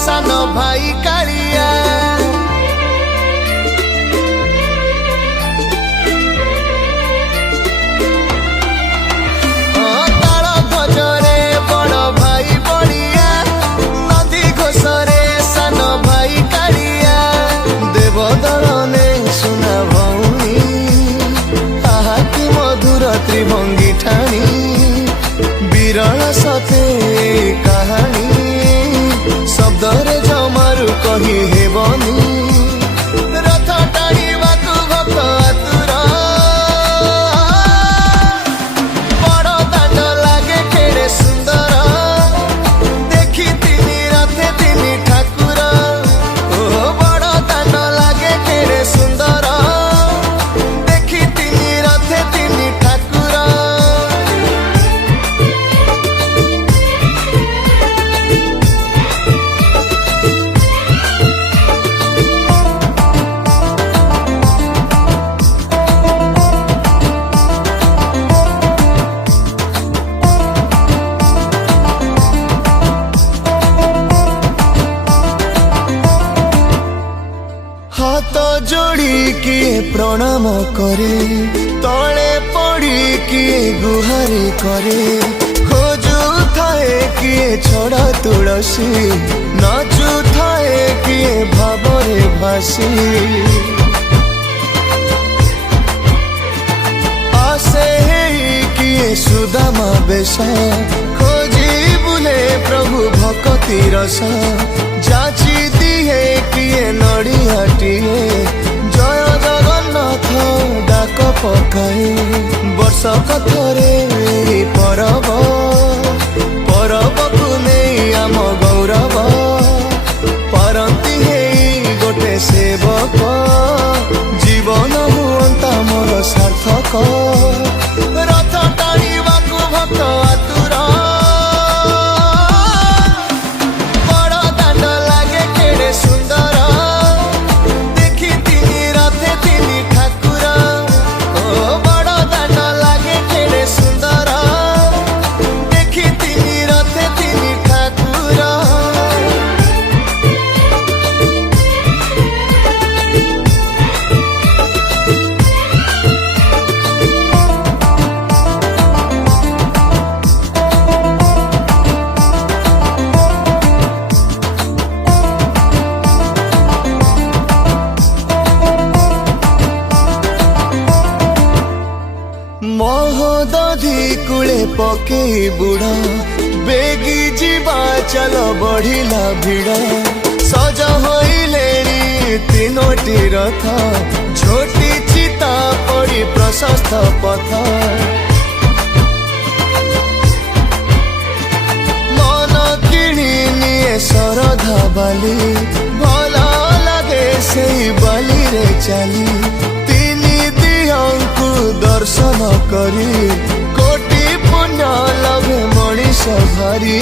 सान भाई कालिया ताल ध्वजरे बड़ भाई बड़िया नदी घोषरे सान भाई कालिया देवदलने सुना भौणी आहा कि मधुर त्रिभंगी ठाणी विरल सते कहानी शब्दरे जमारू कही हेबनी रथ टाणिबाकू भक्त आतुर बड़ दांड लागे केड़े सुंदर देखी तिनी रथे तिनी ठाकुर ओ बड़ दांड लागे केड़े सुंदर देखी तिनी रथे तिनी ठाकुर हाथ जोड़ी किए प्रणाम करे तले पड़ी किए गुहारी करे खोजु थाए किए छड़ा तुलसी नाचु थाए किए भावरे भासी आसे किए सुदामा बेशा खोजी बुले प्रभु भक्ति रस जाची दिए किए नड़ियाटिए जय जगन्नाथ डाक पकाए वर्षक थरे परब परबकु नहीं आम गौरव पारंती है गोटे सेवक जीवन हुअंता मोर सार्थक रथ टाणिबाकू भक्त आतुर सुंदर देखी तिनी रथे तिनी ठाकुर ओ बड़ दांड लागे केड़े सुंदर देखी तिनी रथे तिनी ठाकुर महोदधि कूले पके बुढ़ बेगी जीवा चल बढ़िला भिड़ सज होइलेनी तीनोटी रथ छोटी चिता पड़ी प्रशस्त पथ मन किणी निये शरधा बाली भल लगे से बाली रे चली दर्शन करी कोटि पुण्य लभे मनीष भारी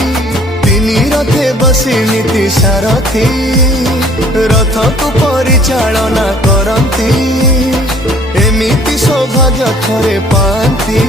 तिनी रथे बसी नीति सारथी रथ को परिचालना करती एमिति सौभाग्य थरे पांती।